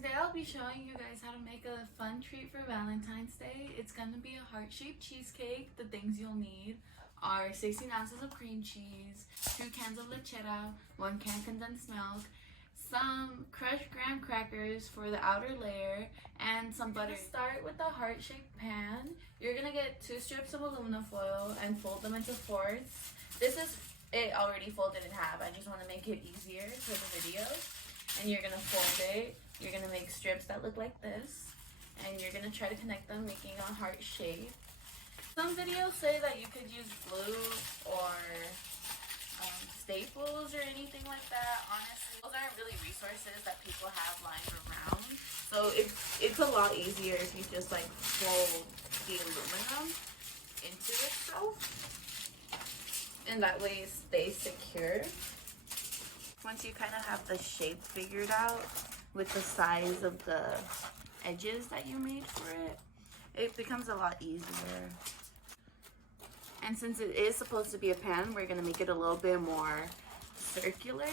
Today I'll be showing you guys how to make a fun treat for Valentine's Day. It's gonna be a heart-shaped cheesecake. The things you'll need are 16 ounces of cream cheese, 2 cans of lechera, 1 can condensed milk, some crushed graham crackers for the outer layer, and some butter. Start with the heart-shaped pan. You're gonna get 2 strips of aluminum foil and fold them into fourths. This is it already folded in half. I just want to make it easier for the video. And you're gonna fold it. You're gonna make strips that look like this, and you're gonna try to connect them, making a heart shape. Some videos say that you could use glue or staples or anything like that. Honestly, those aren't really resources that people have lying around. So it's a lot easier if you just like fold the aluminum into itself, and that way it stays secure. Once you kind of have the shape figured out with the size of the edges that you made for it, it becomes a lot easier. And since it is supposed to be a pan, we're gonna make it a little bit more circular.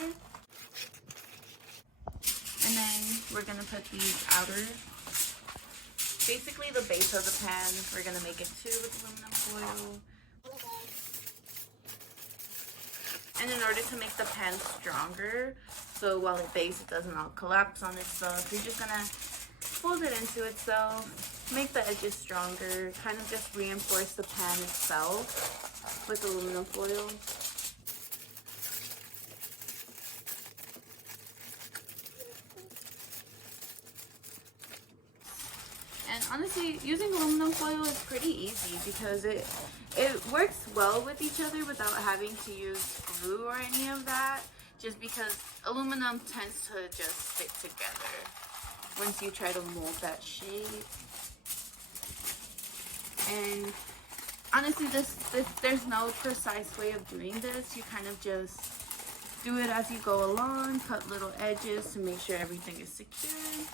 And then we're gonna put these outer, basically the base of the pan, we're gonna make it too with aluminum foil. And in order to make the pan stronger, so while it bakes, it doesn't all collapse on itself, you're just gonna fold it into itself, make the edges stronger, kind of just reinforce the pan itself with aluminum foil. And honestly, using aluminum foil is pretty easy because it works well with each other without having to use glue or any of that, just because aluminum tends to just stick together once you try to mold that shape. And honestly, there's no precise way of doing this. You kind of just do it as you go along, cut little edges to make sure everything is secure.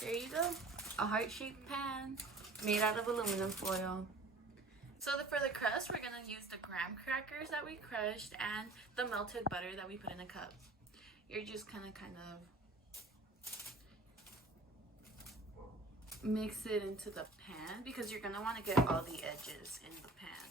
There you go, a heart-shaped pan made out of aluminum foil. So for the crust, we're gonna use the graham crackers that we crushed and the melted butter that we put in a cup. You're just kind of mix it into the pan because you're gonna want to get all the edges in the pan.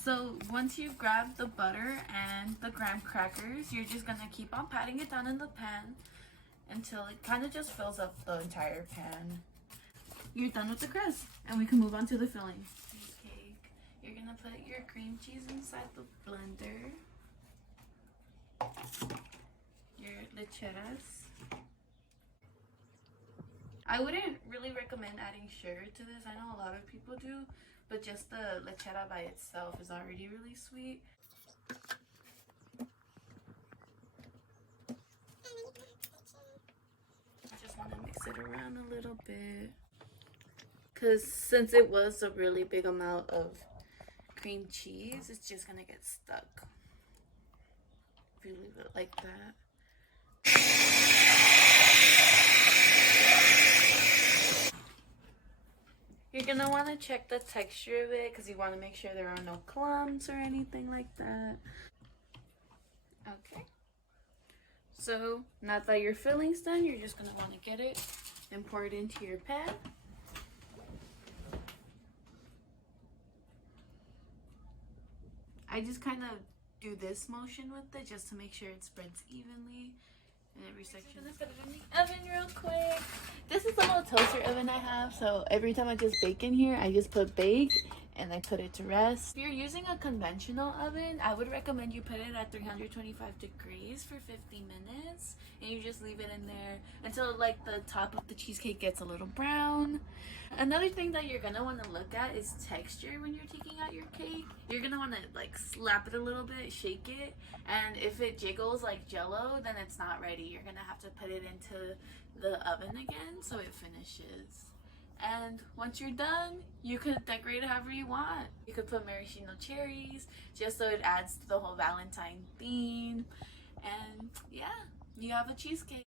So once you've grabbed the butter and the graham crackers, you're just gonna keep on patting it down in the pan until it kind of just fills up the entire pan. You're done with the crust, and we can move on to the filling. Cheesecake. You're gonna put your cream cheese inside the blender, your lecheras. I wouldn't really recommend adding sugar to this. I know a lot of people do, but just the lechera by itself is already really sweet. I just want to mix it around a little bit, because since it was a really big amount of cream cheese, it's just gonna get stuck if you leave it like that. You're gonna want to check the texture of it because you want to make sure there are no clumps or anything like that. Okay. So now that your filling's done, you're just gonna want to get it and pour it into your pan. I just kind of do this motion with it just to make sure it spreads evenly in every section. Let's put it in the oven real quick. This is a little toaster oven I have, so every time I just bake in here, I just put bake and I put it to rest. If you're using a conventional oven, I would recommend you put it at 325 degrees for 50 minutes, and you just leave it in there until like the top of the cheesecake gets a little brown. Another thing that you're gonna want to look at is texture when you're taking out your cake. You're gonna want to like slap it a little bit, shake it, and if it jiggles like jello, then it's not ready. You're gonna have to put it into the oven again so it finishes. And once you're done, you could decorate it however you want. You could put maraschino cherries just so it adds to the whole Valentine theme. And yeah, you have a cheesecake.